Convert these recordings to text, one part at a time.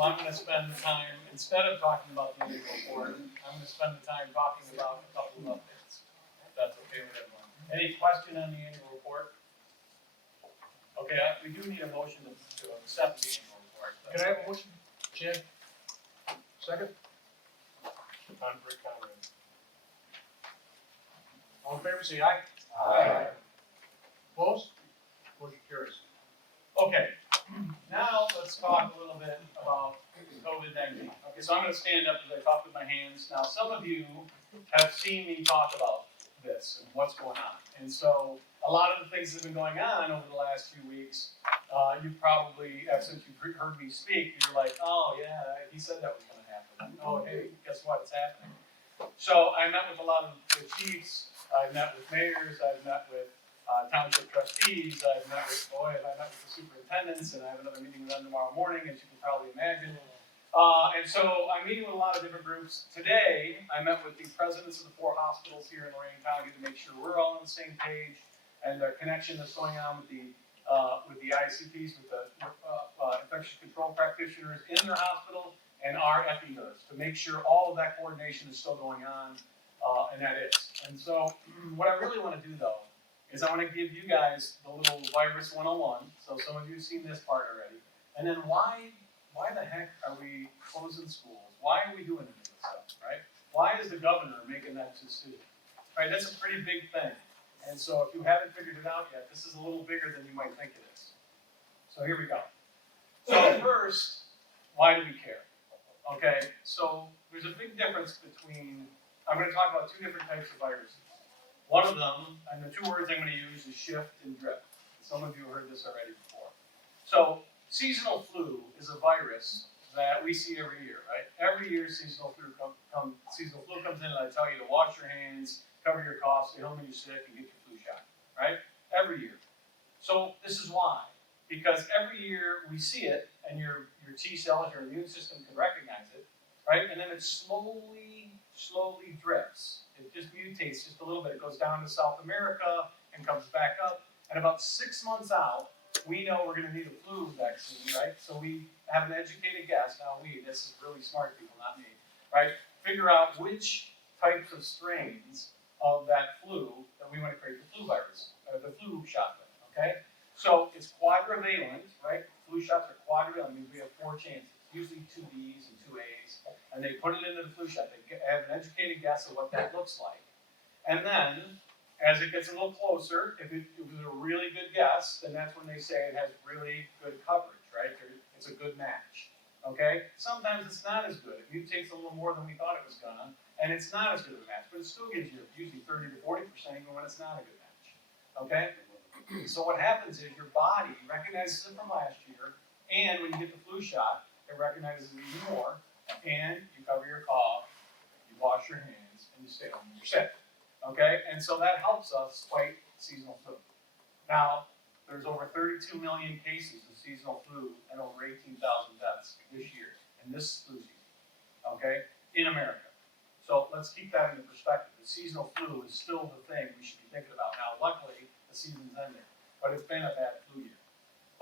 So I'm going to spend the time, instead of talking about the annual report, I'm going to spend the time talking about a couple of updates. If that's okay with everyone. Any question on the annual report? Okay, we do need a motion to accept the annual report. Can I have a motion? Jan? Second? On for comment. All in favor, say aye. Aye. Opposed? Motion carries. Okay, now let's talk a little bit about COVID-19. Okay, so I'm going to stand up as I talk with my hands. Now, some of you have seen me talk about this and what's going on. And so a lot of the things that have been going on over the last few weeks, you probably, since you've heard me speak, you're like, oh yeah, he said that was going to happen. Oh, hey, guess what, it's happening. So I met with a lot of the chiefs, I've met with mayors, I've met with township trustees, I've met with the superintendents, and I have another meeting with them tomorrow morning, as you can probably imagine. And so I'm meeting with a lot of different groups. Today, I met with the presidents of the 4 hospitals here in Lorain County to make sure we're all on the same page, and the connection that's going on with the ICPs, with the infection control practitioners in their hospital, and our FE nurse, to make sure all of that coordination is still going on, and that is. And so, what I really want to do, though, is I want to give you guys the little virus 101. So some of you have seen this part already. And then why the heck are we closing schools? Why are we doing any of this stuff, right? Why is the governor making that decision? Right, that's a pretty big thing. And so if you haven't figured it out yet, this is a little bigger than you might think it is. So here we go. So first, why do we care? Okay, so there's a big difference between, I'm going to talk about 2 different types of viruses. One of them, and the 2 words I'm going to use, is shift and drift. Some of you have heard this already before. So seasonal flu is a virus that we see every year, right? Every year seasonal flu comes in and I tell you to wash your hands, cover your cough, stay home when you're sick, and get your flu shot, right? Every year. So this is why. Because every year we see it, and your T cells, your immune system can recognize it, right? And then it slowly drifts. It just mutates just a little bit. It goes down to South America and comes back up. And about 6 months out, we know we're going to need a flu vaccine, right? So we have an educated guess. Now this is really smart people, not me, right? Figure out which types of strains of that flu that we want to create the flu virus, the flu shot with, okay? So it's quadrivalent, right? Flu shots are quadrivalent, means we have 4 chances, usually 2 Bs and 2 As, and they put it into the flu shot. They have an educated guess of what that looks like. And then, as it gets a little closer, if it was a really good guess, then that's when they say it has really good coverage, right? It's a good match, okay? Sometimes it's not as good. It mutates a little more than we thought it was gonna, and it's not as good of a match, but it still gives you usually 30 to 40% even when it's not a good match, okay? So what happens is your body recognizes it from last year, and when you get the flu shot, it recognizes it even more, and you cover your cough, you wash your hands, and you stay home when you're sick. Okay, and so that helps us fight seasonal flu. Now, there's over 32 million cases of seasonal flu and over 18,000 deaths this year, in this flu season, okay, in America. So let's keep that into perspective. The seasonal flu is still the thing we should be thinking about. Now, luckily, the season's ending, but it's been a bad flu year.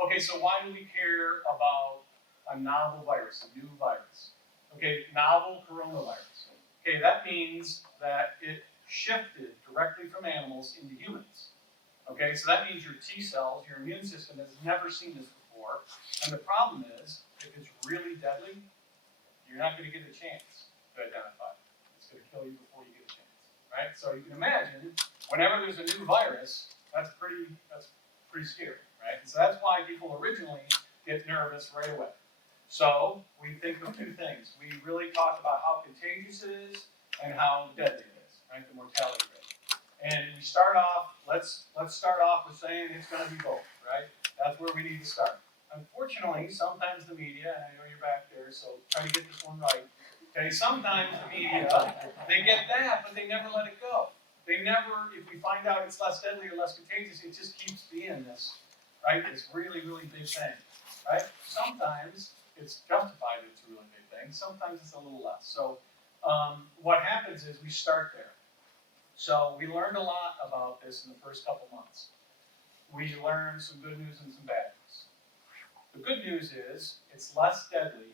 Okay, so why do we care about a novel virus, a new virus? Okay, novel coronavirus. Okay, that means that it shifted directly from animals into humans. Okay, so that means your T cells, your immune system has never seen this before. And the problem is, if it's really deadly, you're not going to get a chance to identify it. It's going to kill you before you get a chance, right? So you can imagine, whenever there's a new virus, that's pretty scary, right? And so that's why people originally get nervous right away. So we think of 2 things. We really talk about how contagious it is and how deadly it is, right? The mortality rate. And we start off, let's start off with saying it's going to be both, right? That's where we need to start. Unfortunately, sometimes the media, and I know you're back there, so try to get this one right. Okay, sometimes the media, they get that, but they never let it go. They never, if we find out it's less deadly or less contagious, it just keeps being this, right? This really, really big thing, right? Sometimes it's justified it's a really big thing. Sometimes it's a little less. So what happens is we start there. So we learned a lot about this in the first couple months. We learned some good news and some bad news. The good news is it's less deadly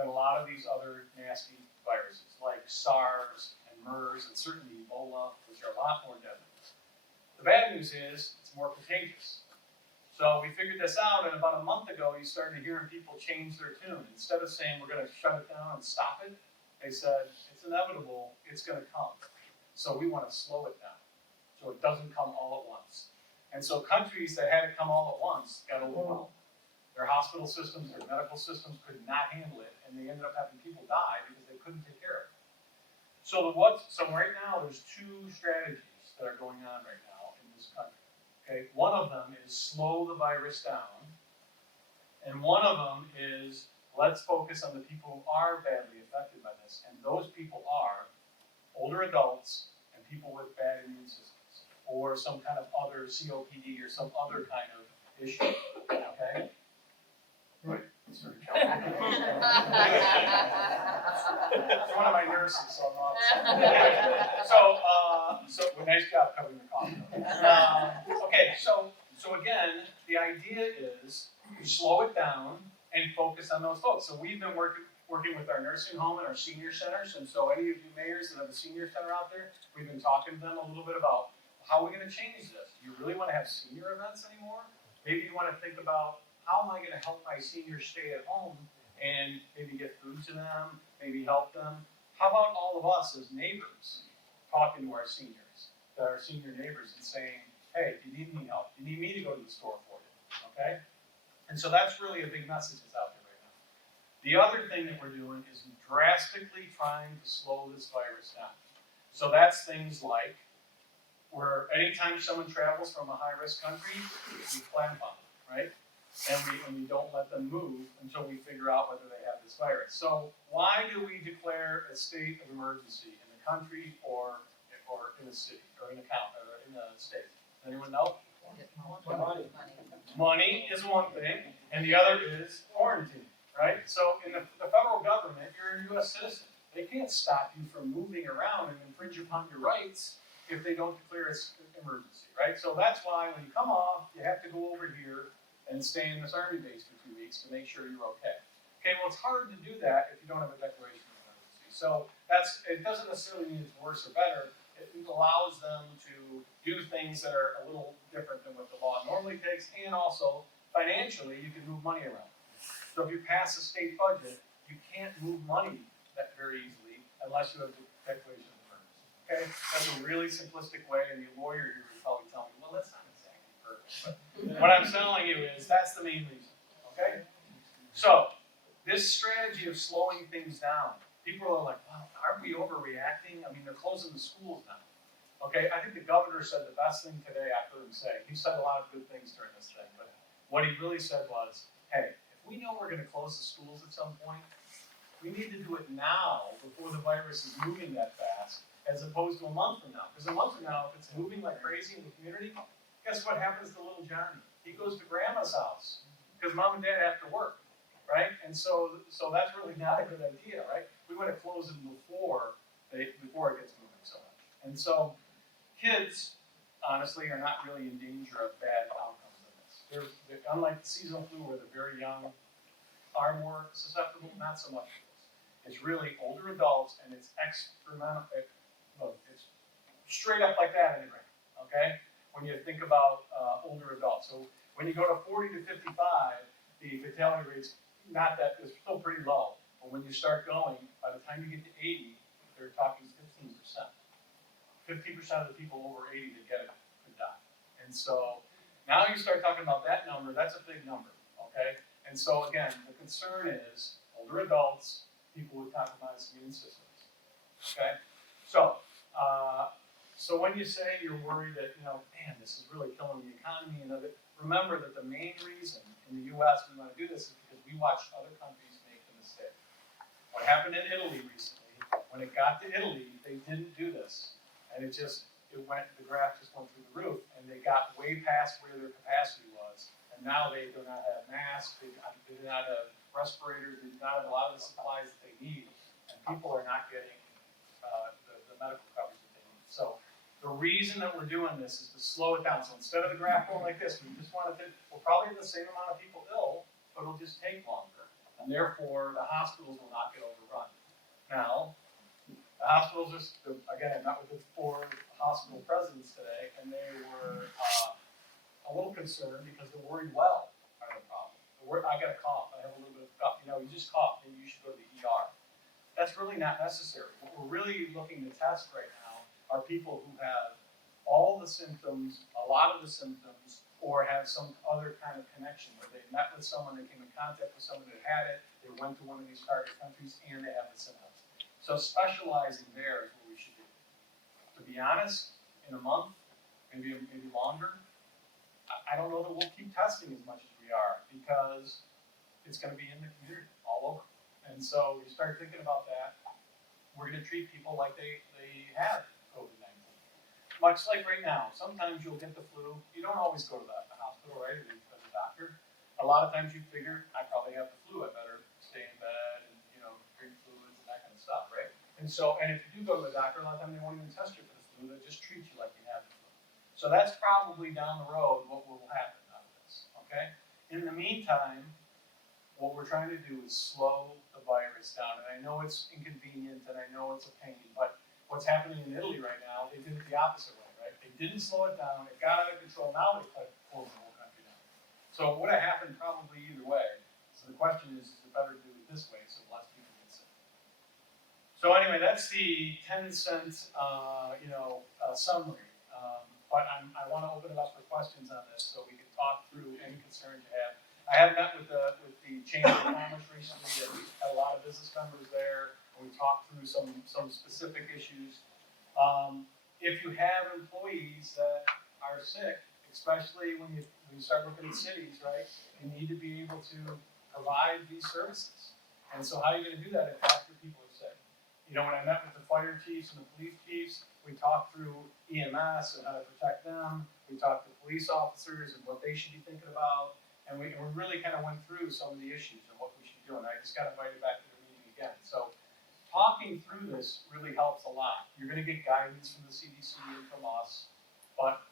than a lot of these other nasty viruses, like SARS and MERS and certainly Ebola, which are a lot more deadly. The bad news is it's more contagious. So we figured this out, and about a month ago, you started hearing people change their tune. Instead of saying we're going to shut it down and stop it, they said it's inevitable, it's going to come. So we want to slow it down so it doesn't come all at once. And so countries that had it come all at once got overwhelmed. Their hospital systems, their medical systems could not handle it, and they ended up having people die because they couldn't take care of it. So right now, there's two strategies that are going on right now in this country. Okay, one of them is slow the virus down, and one of them is let's focus on the people who are badly affected by this, and those people are older adults and people with bad immune systems, or some kind of other COPD or some other kind of issue. Okay. Right. It's one of my nurses, so I'm not. So nice job covering the cough. Okay, so again, the idea is you slow it down and focus on those folks. So we've been working with our nursing home and our senior centers, and so any of you mayors that have a senior center out there, we've been talking to them a little bit about how we're going to change this. Do you really want to have senior events anymore? Maybe you want to think about how am I going to help my seniors stay at home and maybe get food to them, maybe help them. How about all of us as neighbors talking to our seniors neighbors and saying, hey, do you need any help? Do you need me to go to the store for you? Okay? And so that's really a big message that's out there right now. The other thing that we're doing is drastically trying to slow this virus down. So that's things like where anytime someone travels from a high-risk country, we clamp on them, right? And we don't let them move until we figure out whether they have this virus. So why do we declare a state of emergency in the country or in a city or in a county or in a state? Does anyone know? Money is one thing, and the other is quarantine, right? So in the federal government, you're a U.S. citizen. They can't stop you from moving around and infringe upon your rights if they don't declare an emergency, right? So that's why when you come off, you have to go over here and stay in this army base for 2 weeks to make sure you're okay. Okay, well, it's hard to do that if you don't have a declaration of emergency. So it doesn't necessarily mean it's worse or better. It allows them to do things that are a little different than what the law normally takes, and also financially, you can move money around. So if you pass a state budget, you can't move money that very easily unless you have the declaration of emergency. Okay, that's a really simplistic way, and the lawyer here would probably tell me, well, that's not exactly perfect. But what I'm telling you is that's the main reason. Okay, so this strategy of slowing things down. People are like, wow, aren't we overreacting? I mean, they're closing the schools now. Okay, I think the governor said the best thing today I heard him say. He said a lot of good things during this thing, but what he really said was, hey, if we know we're going to close the schools at some point, we need to do it now before the virus is moving that fast, as opposed to a month from now. Because a month from now, if it's moving like crazy in the community, guess what happens to little Johnny? He goes to grandma's house because mom and dad have to work. Right? And so that's really not a good idea, right? We want to close them before it gets moving so much. And so kids, honestly, are not really in danger of bad outcomes in this. They're unlike the seasonal flu where the very young are more susceptible, not so much to this. It's really older adults, and it's experimental. It's straight up like that in the brain, okay? When you think about older adults. So when you go to 40 to 55, the fatality rate's not that, it's still pretty low. But when you start going, by the time you get to 80, they're talking 15%. 50% of the people over 80 that get it could die. And so now you start talking about that number, that's a big number, okay? And so again, the concern is older adults, people with compromised immune systems, okay? So when you say you're worried that, man, this is really killing the economy and other, remember that the main reason in the U.S. we want to do this is because we watched other countries make the mistake. What happened in Italy recently, when it got to Italy, they didn't do this. And the graph just went through the roof, and they got way past where their capacity was. And now they do not have masks, they do not have respirators, they do not have a lot of the supplies that they need. And people are not getting the medical coverage that they need. So the reason that we're doing this is to slow it down. So instead of the graph going like this, we just wanted to, we'll probably have the same amount of people ill, but it'll just take longer. And therefore, the hospitals will not get overrun. Now, the hospitals are, again, I met with the 4 hospital presidents today, and they were a little concerned because they're worried well I have a problem. I got a cough, I have a little bit of cough, you just cough, maybe you should go to the ER. That's really not necessary. What we're really looking to test right now are people who have all the symptoms, a lot of the symptoms, or have some other kind of connection where they met with someone, they came in contact with someone that had it, they went to one of these target countries, and they have the symptoms. So specializing there is what we should do. To be honest, in a month, maybe longer, I don't know that we'll keep testing as much as we are because it's going to be in the community all over. And so you start thinking about that, we're going to treat people like they have COVID-19. Much like right now, sometimes you'll get the flu. You don't always go to the hospital, right, or to the doctor. A lot of times you figure, I probably have the flu, I better stay in bed and, drink fluids and that kind of stuff, right? And if you do go to the doctor, a lot of times they won't even test you for the flu, they'll just treat you like you have the flu. So that's probably down the road what will happen out of this, okay? In the meantime, what we're trying to do is slow the virus down. And I know it's inconvenient and I know it's a pain, but what's happening in Italy right now, they did it the opposite way, right? They didn't slow it down, it got out of control, now they pulled the whole country down. So it would have happened probably either way. So the question is it better to do it this way so less people get sick? So anyway, that's the 10-cent, summary. But I want to open it up for questions on this so we can talk through any concerns you have. I have met with the Chamber of Commerce recently. We had a lot of business members there, and we talked through some specific issues. If you have employees that are sick, especially when you start looking at cities, right, you need to be able to provide these services. And so how are you going to do that if half your people are sick? When I met with the fire chiefs and the police chiefs, we talked through EMS and how to protect them. We talked to police officers and what they should be thinking about. And we really kind of went through some of the issues and what we should be doing. I just got invited back to the meeting again. So talking through this really helps a lot. You're going to get guidance from the CDC and from us. But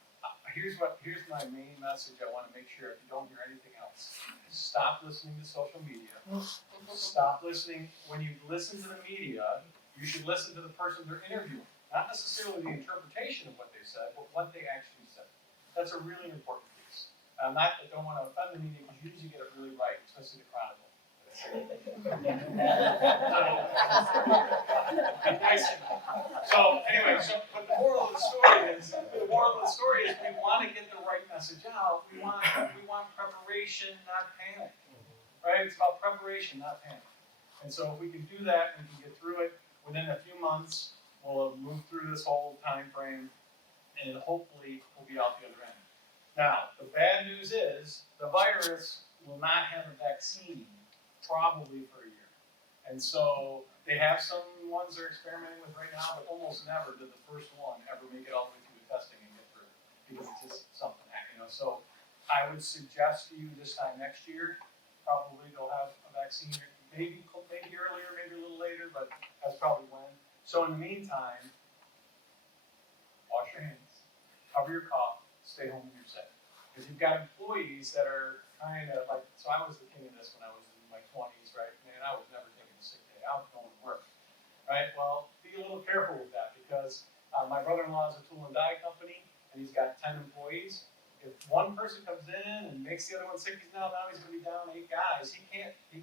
here's my main message I want to make sure if you don't hear anything else. Stop listening to social media. Stop listening. When you listen to the media, you should listen to the person they're interviewing. Not necessarily the interpretation of what they said, but what they actually said. That's a really important piece. I don't want to offend the media because you usually get it really right, especially the Chronicle. So anyway, but the moral of the story is we want to get the right message out. We want preparation, not panic. Right? It's about preparation, not panic. And so if we can do that, we can get through it. Within a few months, we'll have moved through this whole time frame, and hopefully we'll be out the other end. Now, the bad news is the virus will not have a vaccine probably for a year. And so they have some ones they're experimenting with right now, but almost never did the first one ever make it all the way through the testing and get through, because it's just something, So I would suggest to you this time next year, probably they'll have a vaccine, maybe earlier, maybe a little later, but that's probably when. So in the meantime, wash your hands, cover your cough, stay home when you're sick. Because you've got employees that are kind of like, so I was the king of this when I was in my 20s, right? Man, I was never taking a sick day. I was going to work, right? Well, be a little careful with that because my brother-in-law has a tool and die company, and he's got 10 employees. If one person comes in and makes the other one sick, now he's going to be down 8 guys. He can't do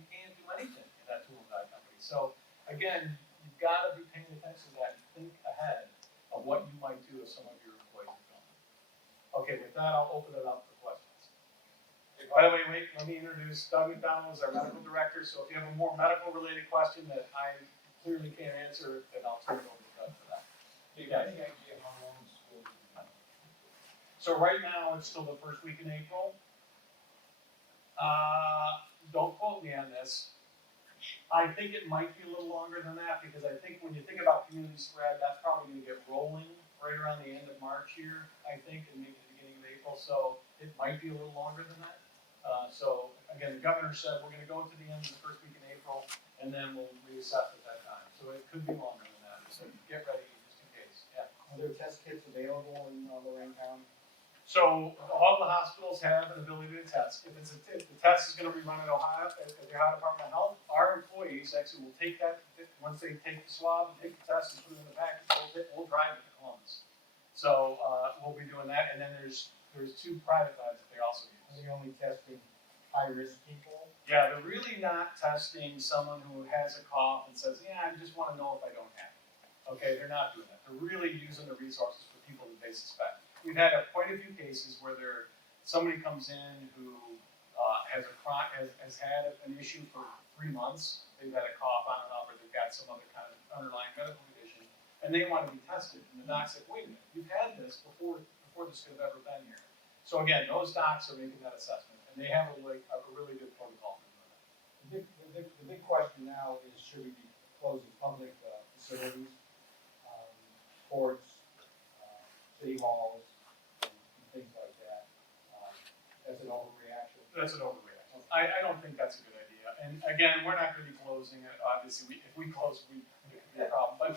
anything in that tool and die company. So again, you've got to be paying attention to that and think ahead of what you might do if some of your employees are gone. Okay, with that, I'll open it up for questions. By the way, let me introduce Doug McDonald as our medical director. So if you have a more medical-related question that I clearly can't answer, then I'll turn it over to Doug for that. Do you have any idea how long school is? So right now, it's still the first week in April. Don't quote me on this. I think it might be a little longer than that because I think when you think about community spread, that's probably going to get rolling right around the end of March here, I think, and maybe the beginning of April. So it might be a little longer than that. So again, the governor said we're going to go to the end of the first week in April, and then we'll reassess at that time. So it could be longer than that. So get ready just in case. Yeah. Are there test kits available in Lorain County? So all the hospitals have an ability to test. If the test is gonna be run at Ohio, at the Ohio Department of Health, our employees actually will take that, once they take the swab and take the test and put it in the package, we'll drive it to Columbus. So, we'll be doing that, and then there's two private labs that they also use. Are they only testing high-risk people? Yeah, they're really not testing someone who has a cough and says, yeah, I just wanna know if I don't have it. Okay, they're not doing that. They're really using the resources for people that they suspect. We've had quite a few cases where somebody comes in who has had an issue for 3 months. They've had a cough on and off, or they've got some other kind of underlying medical condition, and they want to be tested. And the doc's like, wait a minute, you've had this before this could have ever been here. So again, those docs are making that assessment, and they have a really good protocol for doing that. The big question now is, should we be closing public facilities, courts, city halls, and things like that? That's an overreaction. That's an overreaction. I don't think that's a good idea. And again, we're not gonna be closing it, obviously, if we close, it could be a problem. But,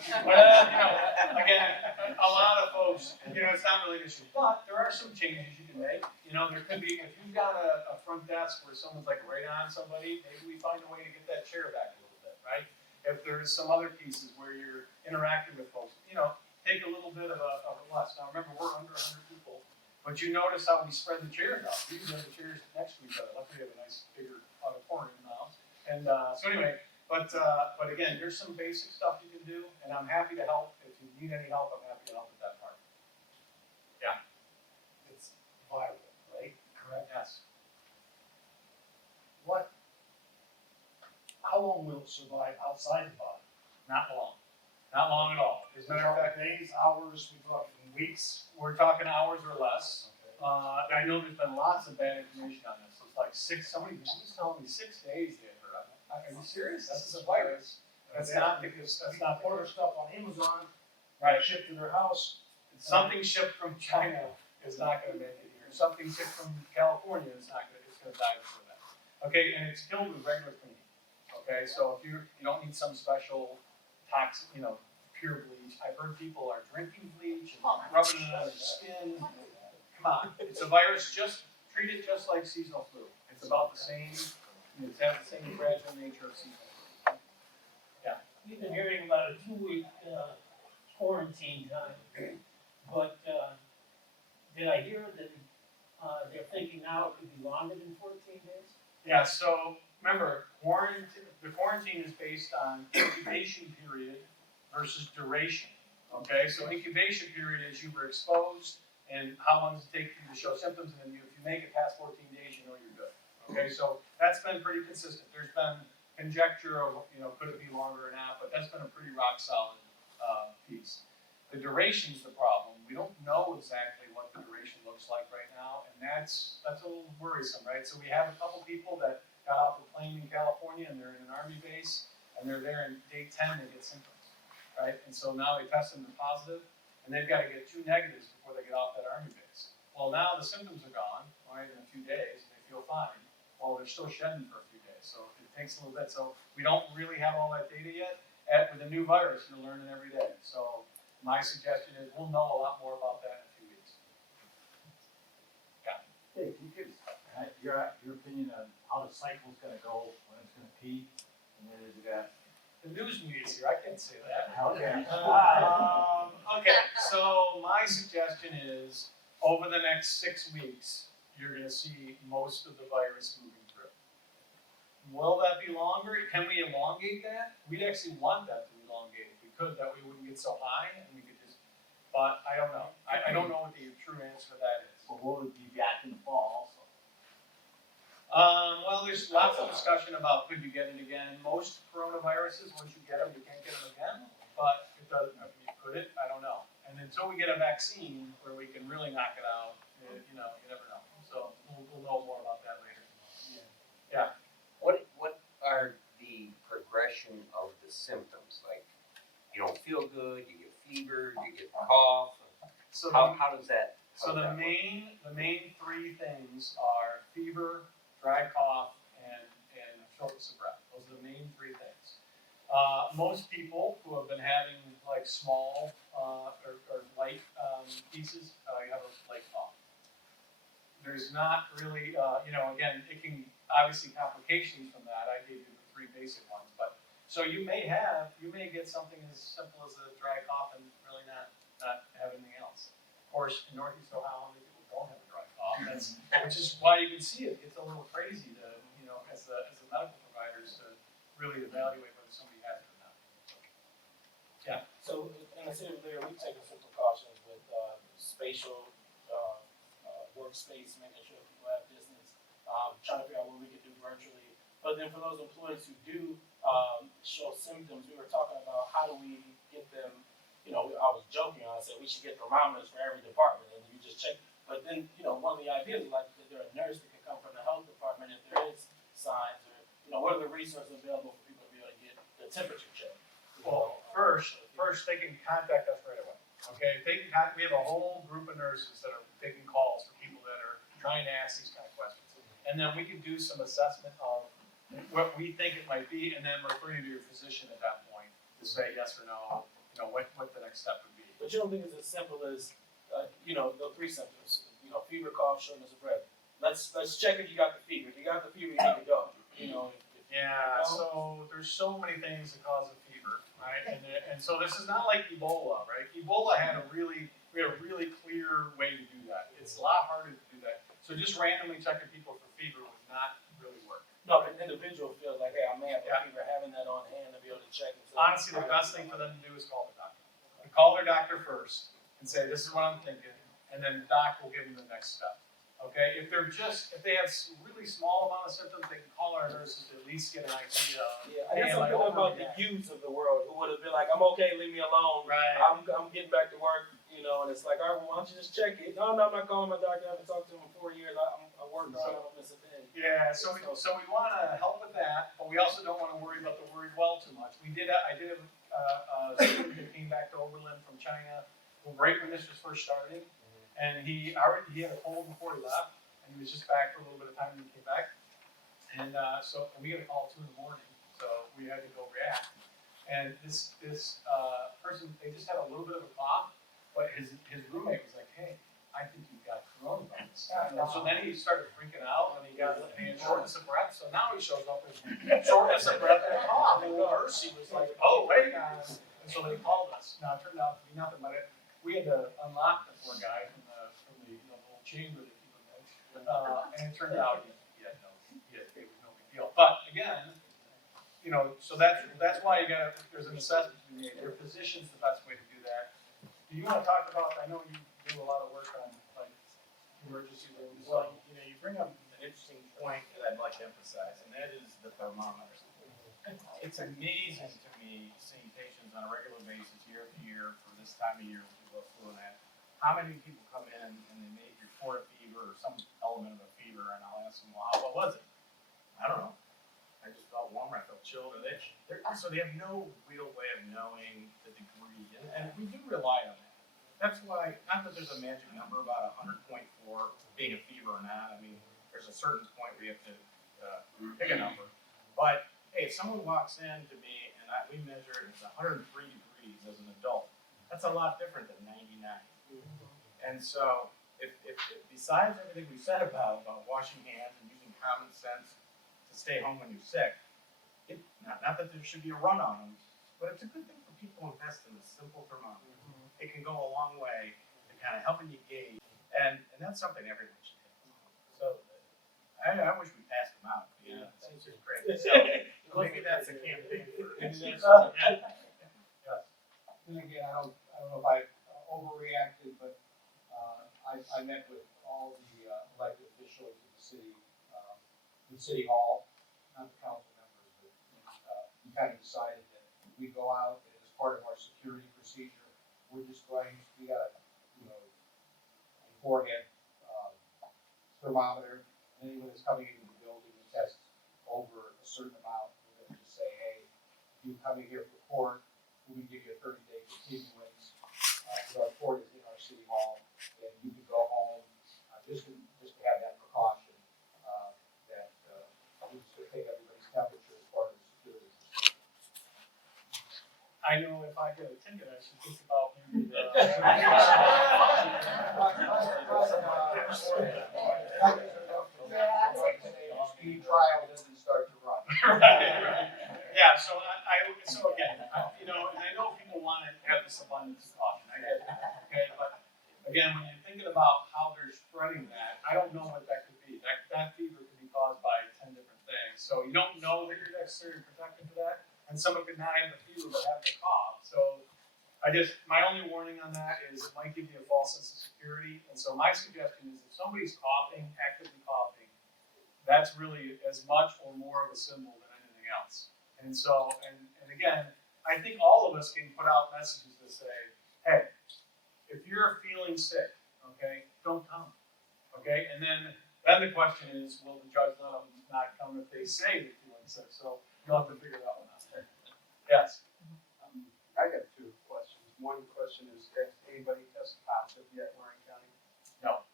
again, a lot of folks, it's not really an issue, but there are some changes you can make. There could be, if you've got a front desk where someone's like right on somebody, maybe we find a way to get that chair back a little bit, right? If there's some other pieces where you're interacting with folks, take a little bit of a less. Now, remember, we're under 100 people. But you notice how we spread the chairs out. We usually have the chairs next to each other. Luckily, we have a nice bigger auditorium now. And so anyway, but again, there's some basic stuff you can do, and I'm happy to help. If you need any help, I'm happy to help with that part. Yeah. It's viral, right? Correct. Yes. How long will it survive outside the body? Not long. Not long at all. As a matter of fact, Days, hours, we talking weeks? we're talking hours or less. Okay. I know there's been lots of bad information on this. It's like somebody was telling me 6 days they had heard of it. Are you serious? This is a virus. That's not because, that's not Order stuff on Amazon, right. shipped to their house. Something shipped from China is not gonna make it here. Something shipped from California is not gonna, it's gonna die before that. Okay, and it's killed with regular cleaning. Okay, so if you don't need some special toxic, pure bleach. I've heard people are drinking bleach and rubbing it on their skin. Come on, it's a virus, just treat it just like seasonal flu. It's about the same, it has the same fragile nature of seasonal flu. We've been hearing about a 2-week quarantine time, but did I hear that they're thinking now it could be longer than 14 days? Yeah, so remember, the quarantine is based on incubation period versus duration. Okay, so incubation period is you were exposed and how long does it take for you to show symptoms, and then if you make it past 14 days, you're good. Okay, so that's been pretty consistent. There's been conjecture of, could it be longer or not, but that's been a pretty rock solid piece. The duration's the problem. We don't know exactly what the duration looks like right now, and that's a little worrisome, right? So we have a couple people that got off a plane in California and they're in an army base, and they're there, and day 10 they get symptoms, right? And so now they test them positive, and they've got to get 2 negatives before they get off that army base. Well, now the symptoms are gone, right, in a few days, and they feel fine. Well, they're still shedding for a few days, so it takes a little bit. So we don't really have all that data yet. With a new virus, you're learning every day. So my suggestion is we'll know a lot more about that in a few weeks. Yeah. Hey, you could, your opinion on how the cycle's gonna go, when it's gonna peak, and then is it got? The news media's here, I can't say that. Okay. Okay, so my suggestion is, over the next 6 weeks, you're gonna see most of the virus moving through. Will that be longer? Can we elongate that? We'd actually want that to elongate if we could, that way we wouldn't get so high and we could just, but I don't know. I don't know what the true answer to that is. Well, will it be back in the fall also? Well, there's lots of discussion about could you get it again. Most coronaviruses, once you get them, you can't get them again. But it doesn't. Could it? I don't know. And until we get a vaccine where we can really knock it out, you never know. So we'll know more about that later. Yeah. What are the progression of the symptoms? Like, you don't feel good, you get fever, you get cough. So How does that? So the main 3 things are fever, dry cough, and shortness of breath. Those are the main 3 things. Most people who have been having small or light pieces, you have a light cough. There's not really, again, it can, obviously complications from that, I gave you the 3 basic ones, but, so you may get something as simple as a dry cough and really not have anything else. Of course, in Northeast Ohio, how many people don't have a dry cough? Which is why you can see it gets a little crazy to, as the medical providers to really evaluate whether somebody has it or not. So in the city of Lorain, we've taken some precautions with spatial workspace, making sure people have distance, trying to figure out what we could do virtually. But then for those employees who do show symptoms, we were talking about how do we get them, I was joking, I said we should get thermometers for every department and you just check. But then, one of the ideas is like, is there a nurse that can come from the health department if there is signs or, what are the resources available for people to be able to get the temperature check? Well, first they can contact us right away. Okay, we have a whole group of nurses that are taking calls for people that are trying to ask these kind of questions, and then we can do some assessment of what we think it might be, and then refer you to your physician at that point to say yes or no. What the next step would be. But you don't think it's as simple as, the 3 symptoms, fever, cough, shortness of breath. Let's check if you got the fever. If you got the fever, you need to go. Yeah, so there's so many things that cause a fever, right? And so this is not like Ebola, right? Ebola we had a really clear way to do that. It's a lot harder to do that. So just randomly checking people for fever would not really work. No, but an individual feels like, hey, I may have a fever, having that on hand to be able to check. Honestly, the best thing for them to do is call the doctor. They call their doctor first and say, this is what I'm thinking, and then the doc will give them the next step. Okay, if they have really small amount of symptoms, they can call our nurses to at least get an idea of. Yeah, I guess I'm thinking about the youth of the world who would have been like, I'm okay, leave me alone. Right. I'm getting back to work, and it's like, all right, well, why don't you just check it? No, I'm not calling my doctor. I haven't talked to him in 4 years. I worked on it. I don't miss a day. Yeah, so we want to help with that, but we also don't want to worry about the worried well too much. I did have a student that came back to Oberlin from China right when this was first starting. And he had a cold before he left, and he was just back for a little bit of time when he came back. And so we got a call at 2 a.m, so we had to go react. And this person, they just had a little bit of a cough, but his roommate was like, hey, I think you've got coronavirus. So then he started freaking out, and he had shortness of breath. So now he shows up with shortness of breath and a cough. And Mercy was like, oh, wait. And so they called us. Now it turned out to be nothing, but we had to unlock the poor guy from the little chamber that keep him in. And it turned out it was no big deal. But again, so that's why there's an assessment to be made. Your physician's the best way to do that. Do you want to talk about? I know you do a lot of work on like emergency rooms. Well, you bring up an interesting point that I'd like to emphasize, and that is the thermometer. It's amazing to me seeing patients on a regular basis, year after year, for this time of year, flu and that. How many people come in and they may report a fever or some element of a fever, and I'll ask them, well, what was it? I don't know. I just felt warm, I felt chilled, so they have no real way of knowing the degree, and we do rely on that. That's why, not that there's a magic number about 100.4 being a fever or not. I mean, there's a certain point where you have to pick a number. But hey, if someone walks in to me and we measure it's 103 degrees as an adult, that's a lot different than 99. And so, if besides everything we said about washing hands and using common sense to stay home when you're sick, not that there should be a run on them, but it's a good thing for people to invest in a simple thermometer. It can go a long way to kind of helping you gauge, and that's something everyone should take. So I wish we passed them out. It's just great. So maybe that's a campaign for next year. And again, I don't know if I overreacted, but I met with all the elected officials of the city, in City Hall, not the council members, but we kind of decided that we go out and as part of our security procedure, we got a forehead thermometer. Anyone that's coming into the building and tests over a certain amount, we're going to just say, hey, if you're coming here for court, we give you a 30-day continuance. Our court is in our city hall, and you can go home just to have that precaution that we just take everybody's temperature as part of the security. I know if I get a ticket, I should think about maybe. Speed trial doesn't start to run. Right. Yeah, so so again, you know, and I know people want to have this abundance of caution, I get that, okay, but again, when you're thinking about how they're spreading that, I don't know what that could be. That fever could be caused by 10 different things, so you don't know that you're necessarily protected for that, and someone could not have the fever but have the cough, so my only warning on that is it might give you a false sense of security, and so my suggestion is if somebody's coughing, actively coughing, that's really as much or more of a symbol than anything else. And so, and again, I think all of us can put out messages that say, hey, if you're feeling sick, okay, don't come, okay? And then the question is, will the judge let them not come if they say they're feeling sick? So you'll have to figure that one out. Yes? I got two questions. One question is, has anybody tested positive yet in Lorain County? No.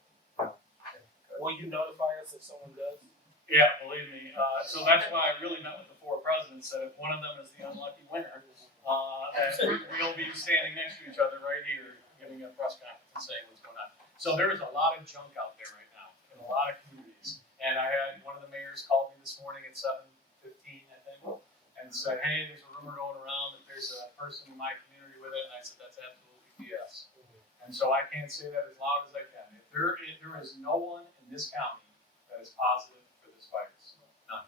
Will you notify us if someone does? Yeah, believe me. So that's why I really met with the four presidents, that if one of them is the unlucky winner, that we'll be standing next to each other right here, giving a press conference and saying what's going on. So there is a lot of junk out there right now in a lot of communities. And I had one of the mayors called me this morning at 7:15, I think, and said, hey, there's a rumor going around that there's a person in my community with it. And I said, that's absolutely BS. And so I can't say that as loud as I can. If there is no one in this county that is positive for this virus. None.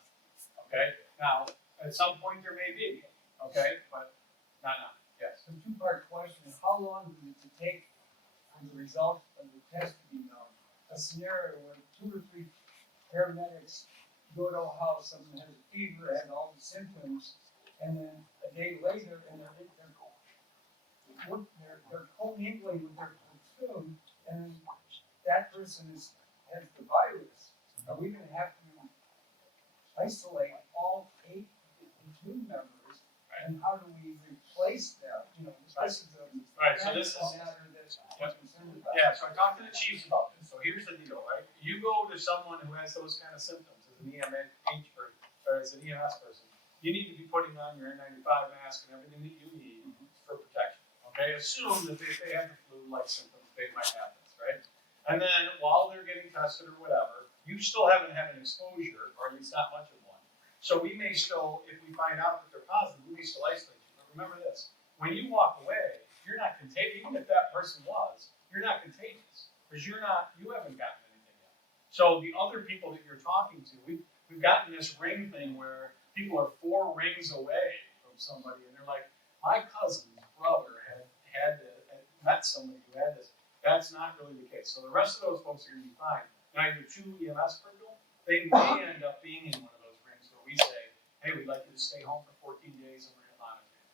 Okay? Now, at some point there may be, okay, but not now. Yes. A two-part question, how long does it take for the result of the test to be known? A scenario where 2 or 3 paramedics go to a house, someone has a fever, has all the symptoms, and then a day later, and they're co-mingling with their platoon, and that person has the virus. Are we gonna have to isolate all 8 platoon members, and how do we replace them? You know, this is a Right, so this is, matter that I'm concerned about. yeah, so I talked to the chiefs about this. So here's the deal, right? You go to someone who has those kind of symptoms as an EMH person, or as an EMS person, you need to be putting on your N95 mask and everything that you need for protection. Okay, assume that if they have the flu-like symptoms, they might have this, right? And then while they're getting tested or whatever, you still haven't had an exposure, or at least not much of one. So we may still, if we find out that they're positive, we may still isolate you. But remember this, when you walk away, you're not contagious. Even if that person was, you're not contagious, because you haven't gotten anything yet. So the other people that you're talking to, we've gotten this ring thing where people are 4 rings away from somebody, and they're like, my cousin's brother had met somebody who had this. That's not really the case. So the rest of those folks are going to be fine. Now your 2 EMS people, they may end up being in one of those rings where we say, hey, we'd like you to stay home for 14 days and we're going to monitor you.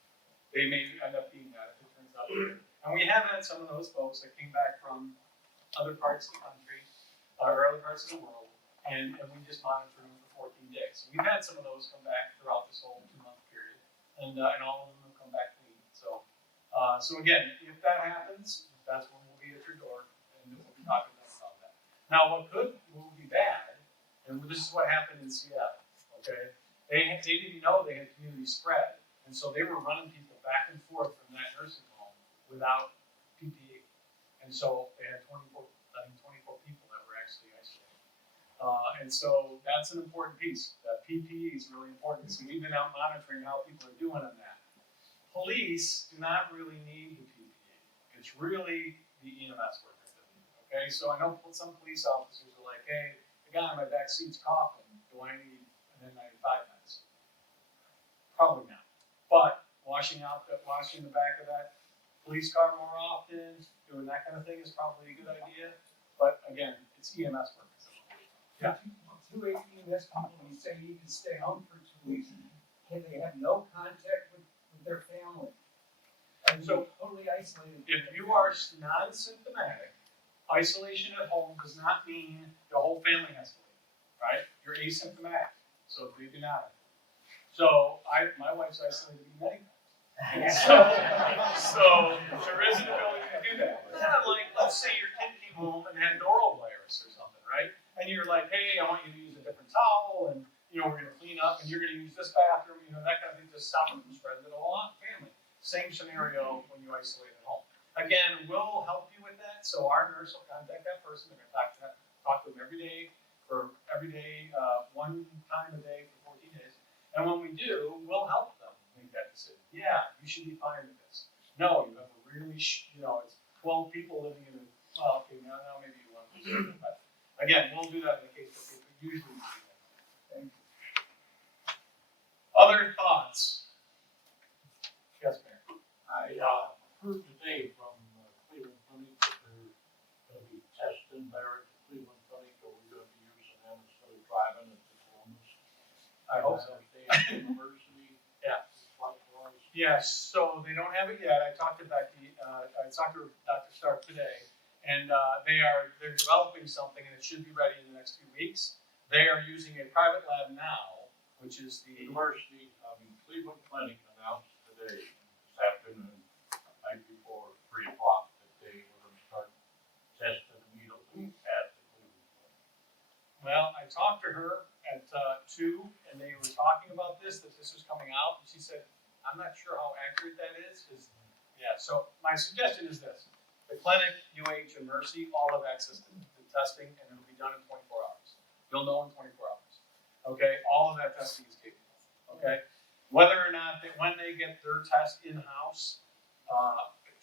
They may end up being that if it turns out later. And we have had some of those folks that came back from other parts of the country or other parts of the world, and we just monitored them for 14 days. So we've had some of those come back throughout this whole 2-month period, and all of them have come back clean. So again, if that happens, that's when we'll be at your door, and we'll be talking to them about that. Now, what will be bad, and this is what happened in Seattle, okay? They didn't know they had community spread, and so they were running people back and forth from that nursing home without PPE. And so they had 24 people that were actually isolated. And so that's an important piece. That PPE is really important. So we've been out monitoring how people are doing on that. Police do not really need the PPE. It's really the EMS workers that need it. Okay, so I know some police officers are like, hey, the guy in my back seat's coughing. Do I need an N95 mask? Probably not. But washing the back of that police car more often, doing that kind of thing is probably a good idea. But again, it's EMS workers. Yeah. 2 EMS people, you say you can stay home for 2 weeks. Can they have no contact with their family? Are you So, totally isolated? If you are non-symptomatic, isolation at home does not mean the whole family has to leave, right? You're asymptomatic, so they do not. So my wife's isolated me many times. So there is an ability to do that. Yeah, like let's say your kid came home and had norovirus or something, right? And you're like, hey, I want you to use a different towel, and we're gonna clean up, and you're gonna use this bathroom, that kind of thing, to stop it from spreading to the whole family. Same scenario when you isolate at home. Again, we'll help you with that. So our nurse will contact that person. They're gonna talk to talk to them every day, one time a day for 14 days. And when we do, we'll help them make that decision. Yeah, you should be fine with this. No, you have a really, it's 12 people living in a, well, okay, now maybe you want to, but again, we'll do that in the case of people, usually we do that. Thank you. Other thoughts? Yes, Mayor. I heard today from Cleveland Clinic that they're gonna be testing there at the Cleveland Clinic, or we're gonna be using them instead of driving it to Columbus. I hope so. University. Yeah. Like ours. Yes, so they don't have it yet. I talked to Becky, I talked to Dr. Stark today, and they're developing something, and it should be ready in the next few weeks. They are using a private lab now, which is the Cleveland Clinic announced today, this afternoon, night before 3 o'clock, that they were gonna start testing immediately at the Cleveland Clinic. Well, I talked to her at 2, and they were talking about this, that this was coming out, and she said, I'm not sure how accurate that is, yeah, so my suggestion is this. The clinic, UH, and Mercy all have access to testing, and it'll be done in 24 hours. You'll know in 24 hours, okay? All of that testing is capable, okay? Whether or not, when they get their test in-house,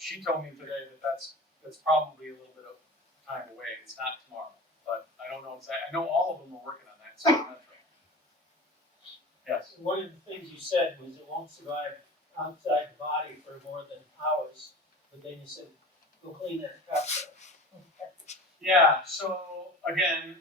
she told me today that that's probably a little bit of time away, it's not tomorrow. But I don't know exactly. I know all of them are working on that. So yes. One of the things you said was it won't survive outside the body for more than hours, but then you said, go clean that cup. Yeah. So again,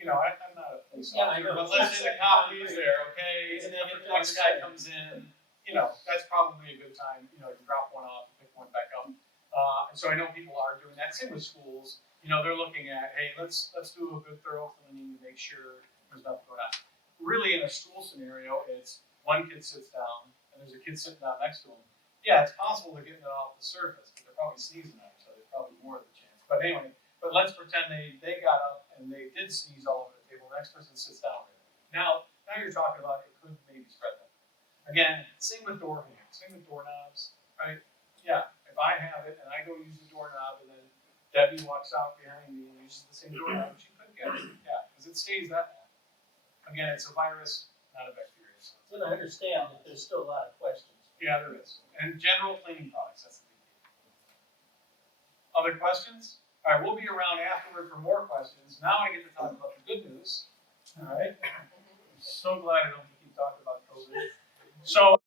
I'm not a police Yeah, I officer, know. but let's say the cop leaves there, okay, and And then then the next guy comes in. That's probably a good time. You drop one off, pick one back up. And so I know people are doing that. Same with schools. They're looking at, hey, let's do a good thorough cleaning to make sure there's nothing going on. Really, in a school scenario, it's one kid sits down and there's a kid sitting down next to him. Yeah, it's possible they're getting it off the surface, but they're probably sneezing on each other. Probably more of the chance. But anyway, let's pretend they got up and they did sneeze all over the table. The next person sits down there. Now you're talking about it could maybe spread that. Again, same with door hangers, same with doorknobs, right? Yeah, if I have it and I go use the doorknob and then Debbie walks out behind me and uses the same doorknob, she could get it. Yeah, because it stays that long. Again, it's a virus, not a bacteria. So And I understand that there's still a lot of questions. yeah, there is. And general cleaning products, that's the big deal. Other questions? All right, we'll be around afterward for more questions. Now I get to talk about the good news. All right. I'm so glad I don't keep talking about COVID. So